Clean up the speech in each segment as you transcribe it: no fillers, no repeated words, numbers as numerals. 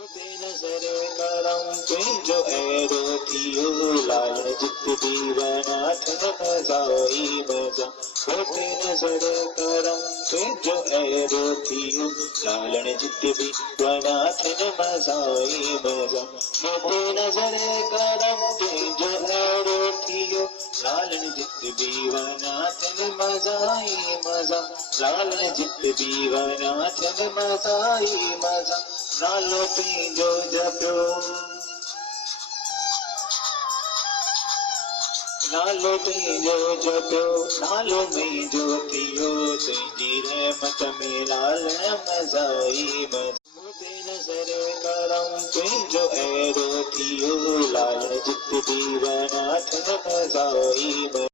मोते नजर करम तुझो एरो थियो लाल जित दीवनाथ मजाई मजा मोते नजर करम तुझो एरो थियो लालन जित दीवनाथ मजाई मजा मोते नजर करम तुझो एरो थियो लालन जित दीवनाथ मजाई मजा लालन जित दीवनाथ मजाई मजा नालो तुझो जपियो नालो तुझो जपियो नालो मुंहिंजो थियो तुंहिंजी रहमत में लाल मज़ाई मोते नज़र करम तुंहिंजो अहिड़ो थियो लाल जित दीवनाथ मज़ाई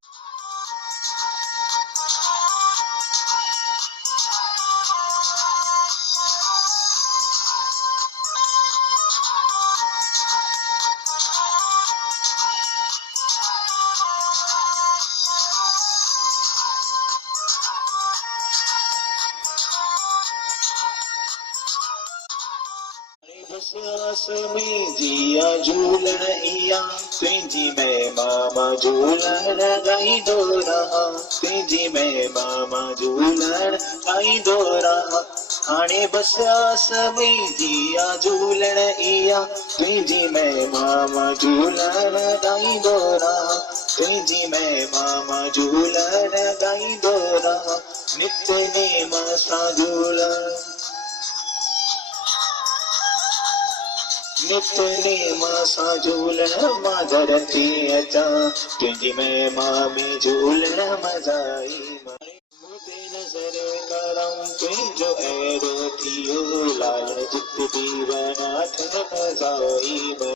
बस आस में जिया झूलन इया तुझी मैं मामा झूलन गाईंदो रहा तुझी मैं मामा झूलन गाईंदो रहा हाणे बस आस में जिया झूलन इया तुझी मैं मामा झूलन गाईंदो रहा तुझी मैं मामा झूलन गाईंदो रहा नित्य नेम सां झूलन नित्य नेम सां झूलण मां धरती अचां तुंहिंजी महिमा में झूलण मज़ाई मोते नज़र करम तुंहिंजो अहिड़ो थियो लाल जित दीवनाथ मज़ाई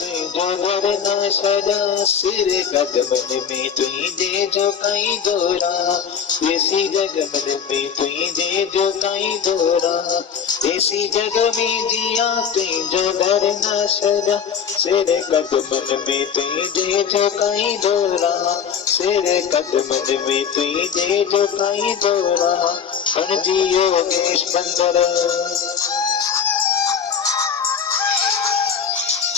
तुझो घर न छॾा सिर कदमनि में तुंहिंजे जो काईंदो रहा देसी जग मन में तुंहिंजे जो काईंदो रहा देसी जग में जिया तुंहिंजो घर न छॾा सिर कदमनि में तुंहिंजे जो काईंदो रहा सिर कदमनि में तुंहिंजे जो काईंदो रहा बणिजी योगेश मंदर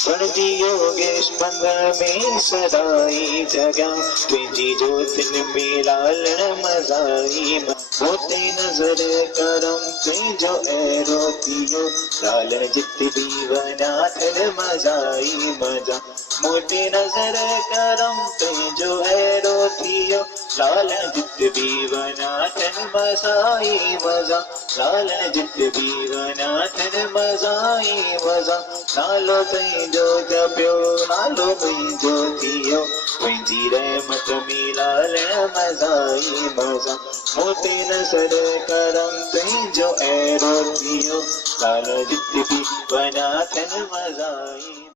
बणिजी योगेश मंदर में सदाई जॻह तुंहिंजी जोतिन में लालण मज़ाई मोते नज़र करम तुंहिंजो अहिड़ो थियो लालण जित दीवनाथ मज़ाई मज़ा मोते नज़र करम तुंहिंजो अहिड़ो थियो लालण जित दीवनाथ मज़ाई मज़ा लालण जित दीवनाथ मज़ाई मज़ा नालो तुंहिंजो जपियो नालो मुंहिंजो थियो तुंहिंजी रहमत में लालण मज़ाई मज़ा मोते नज़र करम तुंहिंजो अहिड़ो थियो लाल जित दीवनाथ मज़ाई